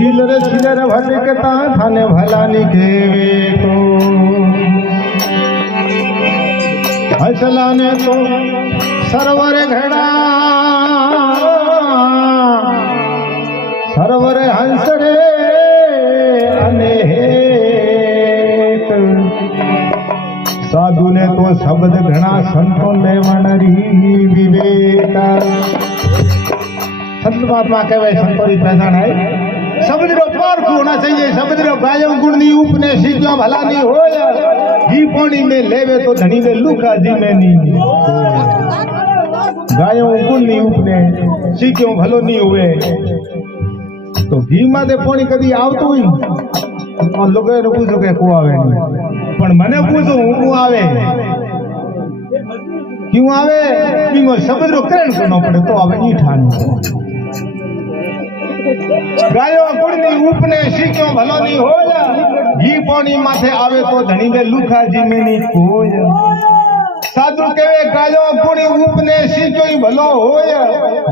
chiller chiller भटकता थाने भला निकेवे तो हसलाने तो सरवर घड़ा सरवर हंसड़े अनेक साधु ने तो शब्द घना संतों ने वनरी विवेक संत महात्मा कहवे संतोरी पहचान है शब्द रो पार होना चाहिए शब्द रो गायों गुण नी उपने सीखियो भला नहीं हो घी पानी में लेवे तो धनी में लुका जी में नहीं गायों गुण नी उपने सीखियो भलो नहीं हुए तो घी माते पानी कदी आवतो ही और लोगे ने पूछो के को आवे पण मने पूछो हूं आवे क्यों आवे बीमो शब्द रो करण करनो पड़े तो आवे ई ठान गायो गुड़नी उपने सीखियो भलो नहीं हो घी पानी माथे आवे तो धनी में लुखा जी में नहीं कोय साधु केवे गायो गुड़ी उपने सीखियो ही भलो होय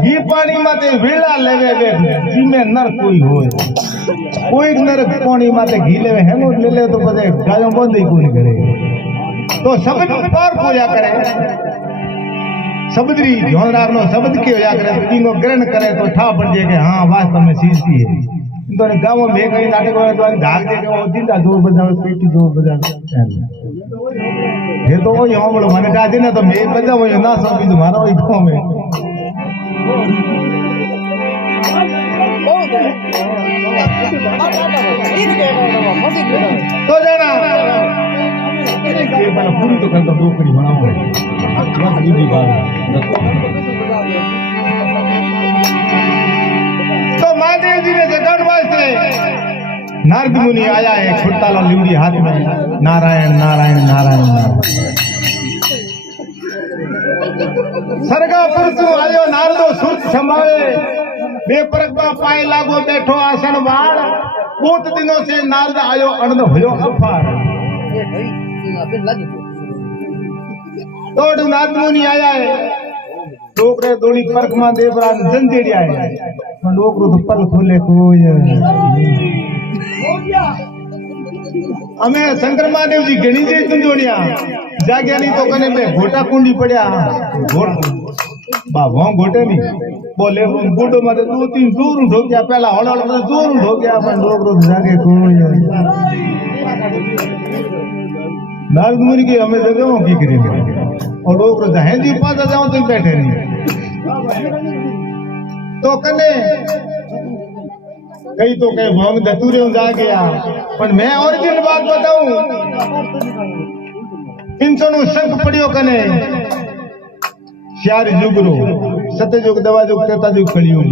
घी पानी माथे वीड़ा लेवे वे जी में नर कोई होय कोई नर पानी माथे घी लेवे हेमो ले ले तो पछे गायो बंद ही कोई करे तो शब्द पार पूजा करे शब्दरी ध्यान राखनो शब्द के होया करे तीनो ग्रहण करे तो ठा पड़ जाए कि हां वास्तव में चीज की है तो गांव में कहीं नाटक वाले तो भाग दे के वो जिंदा जोर बजावे पेटी जोर बजावे ये तो वो यहाँ बोलो मैंने कहा जी ना तो मैं बजा वो ना सब तुम्हारा वही गाँव में तो जाना पूरी तो करता दो कड़ी बनाओ तो महादेव जी ने जगन वास्ते नारद मुनि आया है खुट्टाला लिंडी हाथ में नारायण नारायण नारायण नारायण सरगा पुरुष आयो नारदो सुरत समावे बेपरकमा पाए लागो बैठो आसन वाण बहुत दिनों से नारद आयो अनंद भयो अपार तो नारद मुनि आया है डोकरे दोड़ी परकमा देवराज जंजेड़ी आए डोकरो तो पल खोले कोई हमें शंकर महादेव जी घणी जे तुंजोड़िया जाग्या नहीं तो कने में घोटा कुंडी पड़या बाबा घोटे नहीं बोले बूढ़ो माते दो तीन जोर उठो गया पहला हौला हौला जोर उठो गया अपन डोकरो जागे कोई नारद मुनि की हमें जगह की करेंगे और डोकरो जाहे जी पास जाओ तो बैठे नहीं तो कने कई तो कहे भोग दतूरे जा गया पर मैं ओरिजिनल बात बताऊं पिंचनो शंख पड़ियो कने चार जुगरो सत्य जुग दवा जुग तेता जुग कलियुग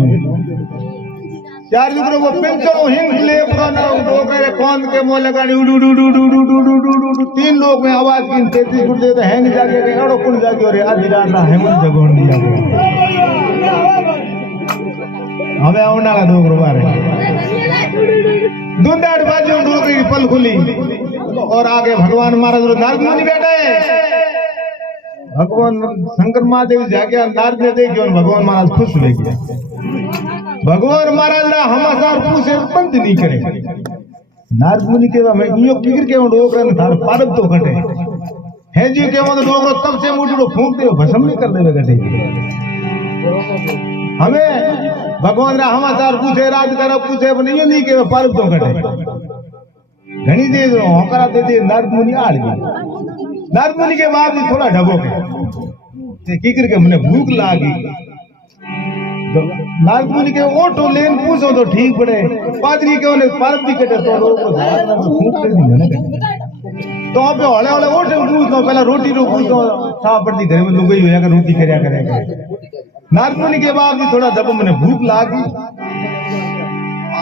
चार जुगरो वो पिंचनो हिंग ले पुराना डोकरे कौन के मुंह लगानी उडू उडू उडू उडू उडू उडू तीन लोग में आवाज की 33 गुट दे तो हैंग जाके के अड़ो कुन जागे रे आधी रात ना हेमन जगोन दिया हमें औनाला डोकरो मारे दुंदाड़ बाजू डोकरी पल खुली और आगे भगवान महाराज नारद मुनि बैठे भगवान शंकर महादेव जाके नारद ने देखियो भगवान महाराज खुश हो गया भगवान महाराज ना हमासार पूछे बंद नहीं करे नारद मुनि के मैं इयो किगर के डोकरे ने थार पारब तो घटे है जी के वो डोकरो तब से मुठड़ो फूंक दे भस्म नहीं कर देवे घटे हमें भगवान रा हमासार पूछे राज करो पूछे पर नहीं के पारब तो घटे घणी दे दो होकरा दे दे नारद मुनि आड़ गई नारद मुनि के बाप जी थोड़ा ढबो के किकर के मने भूख लागी नारद मुनि के ओटो लेन पूछो तो ठीक पड़े पादरी के ओने पारब दी कटे तो लोग को भूख कर दी मने तो आप हौले हौले ओटो पूछ लो पहला रोटी रो पूछ लो सा पड़ती घर में लुगाई होया कर रोटी करया करेगा नारद मुनि के बाप जी थोड़ा ढबो मने भूख लागी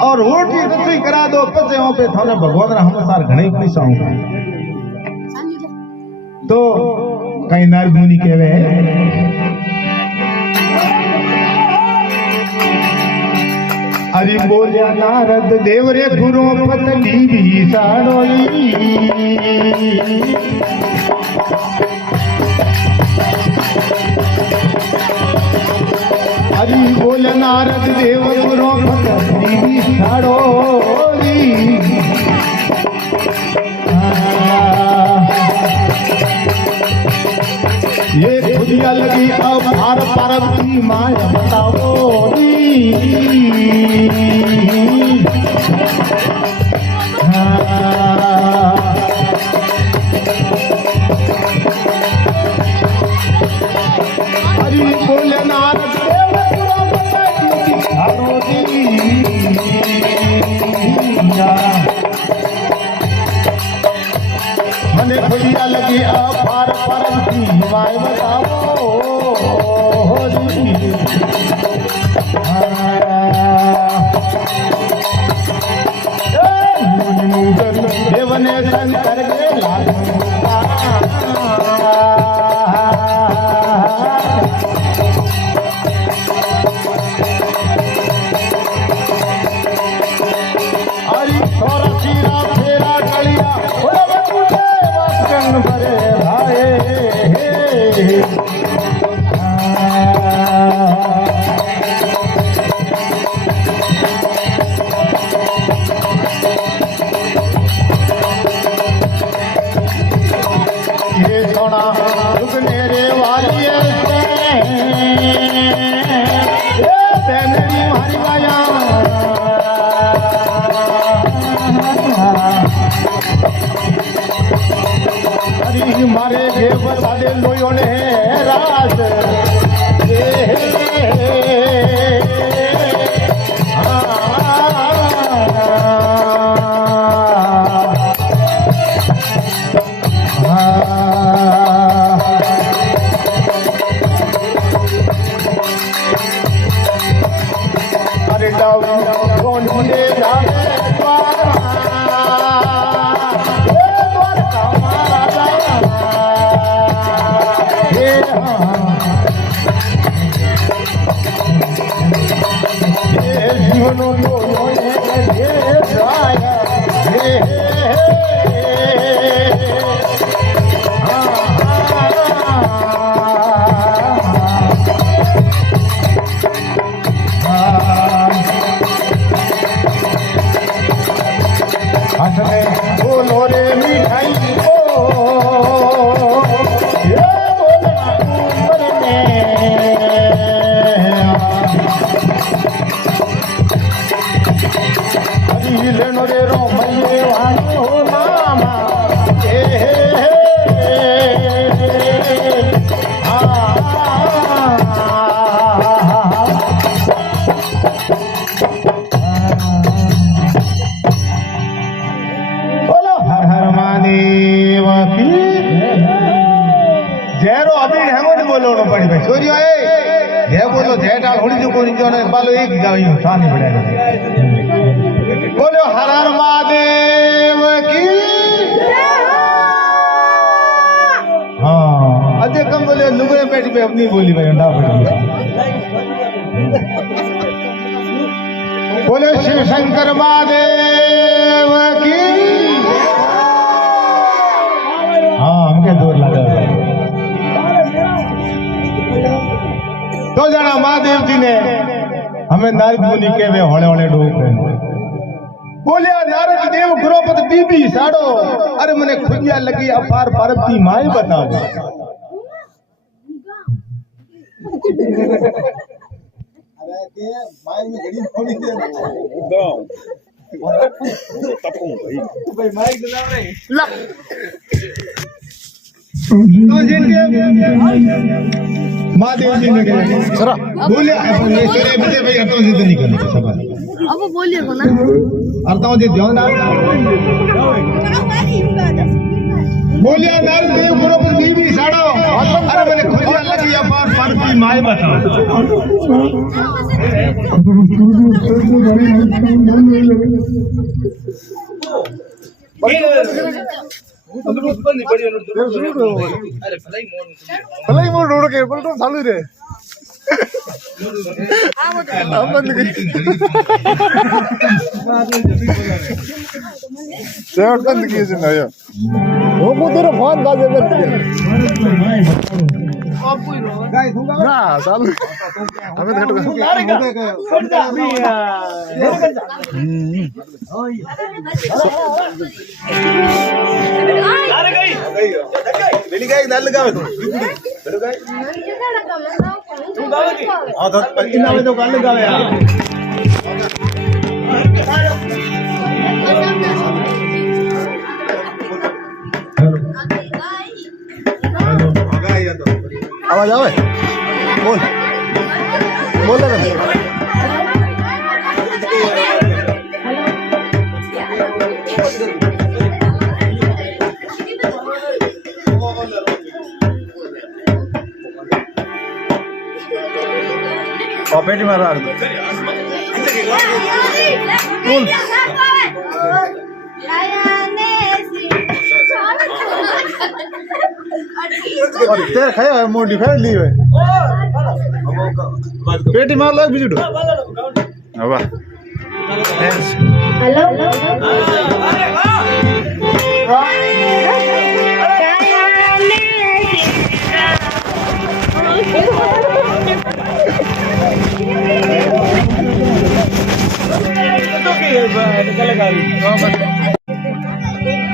और रोटी रसोई करा दो पचे वहां पे थाने भगवान रा हमासार घणे पैसा होगा तो कई नारद मुनि कहवे अरे बोलिया नारद देव रे गुरु पतली भी साड़ोई अरे बोल नारद देव गुरु पतली भी साड़ोई ये खुदिया लगी अब हर परब की माया बताओ हरि बोले नारद मने खुदिया लगी अब हर परब की माया बताओ देवने शंकर के हरि थोड़ा सीरा फेरा गलिया भरे भाई ये सोना रुकने रे वाली मेरी मारी बाया मारे घेर बता दे लोयों ने राज अरे कौन मुझे बोलो रे मिठाई लेनो रे रो मैये वाणी हो मामा बोलो हर हर महादेव की जयरो अभी हेंगो ने बोलो न पड़ी भाई छोरी आए जय बोलो जय डाल होड़ी जो कोनी जो ने बालो एक गावी सानी पड़ेगा बोलो हर हर महादेव की हाँ अजय कम बोले लुगे बैठ पे अपनी बोली भाई अंडा बोले शिव शंकर महादेव की हाँ हमके जोर लगा तो जना महादेव जी ने हमें नारद मुनि के वे होले होले डूब बोलिया नारद देव गुरुपत बीबी साड़ो अरे मने खुदिया लगी अपार परब की माई बताओ अरे के माई में घड़ी थोड़ी देर तपू भाई माइक दिला रहे ला तो जिनके महादेव जी ने कहा सरा बोलिया ये तेरे बजे भाई अर्थों से तो नहीं करना सब अब वो बोलिए को ना अर्थों से ध्यान आ बोलिया नारद देव गुरुपत बीबी साड़ो अरे मैंने खुदिया लगी अपार परब की माई बताओ भलाई मोड़ रोड के बोल तो चालू रे हम बंद की शेयर बंद की है ना यार वो तेरा फोन बाजे बंद ગાય શું ગાવે ના ચાલુ અમે તો હેઠું પેલી ગાય દાલ લગાવે તો હા તો પલ્લી આવે તો ગાલ લગાવે અવાજ આવે બોલ બોલ ને પેટી માં રાખ બોલ અત્યારે ખાયા મોટી ખાઈ લી હોય પેટી માર લો બીજું હવે હેલો